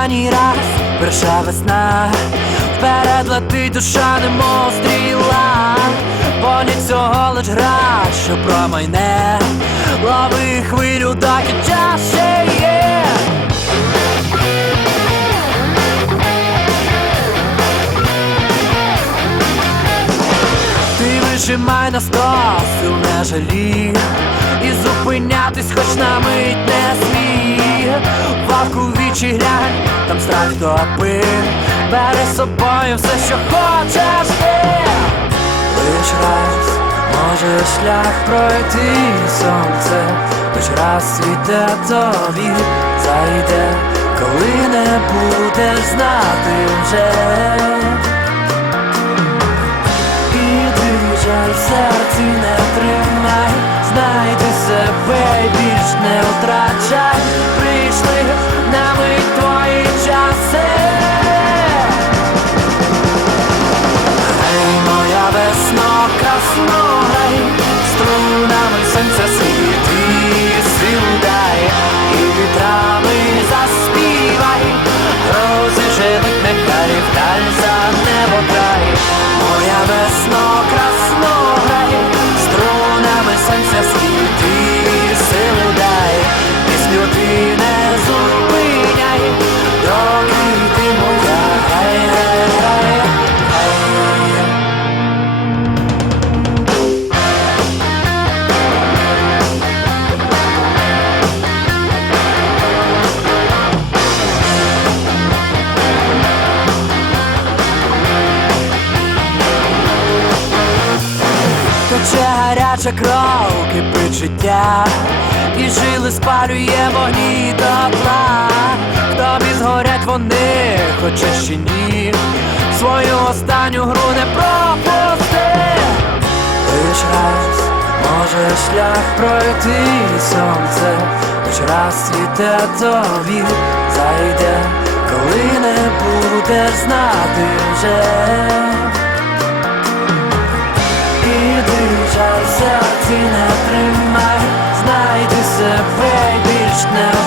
останній раз, перша весна, вперед летить душа, немов стріла, понять цього лиш гра, що промайне, лови хвилю, доки час ще є. Ти вижимай на сто, сил не жалі. І зупинятись хоч на мить не смій. Вавку вічі глянь, там страх топив Бери з собою все, що хочеш ти. Лиш раз може шлях пройти сонце Хоч раз світе тобі. Зайде Коли не будеш знати вже себе більш не втрачай, прийшли на мить твої часи. Ей, моя весно, красно, гаряча кров, кипить життя, і жили спалює вогні до дла. В тобі згорять вони, хоче ще ні, свою останню гру не пропусти. Лиш раз може шлях пройти сонце, хоч раз світе тобі зайде, коли не будеш знати вже. Серці не тримай, знайди себе більш не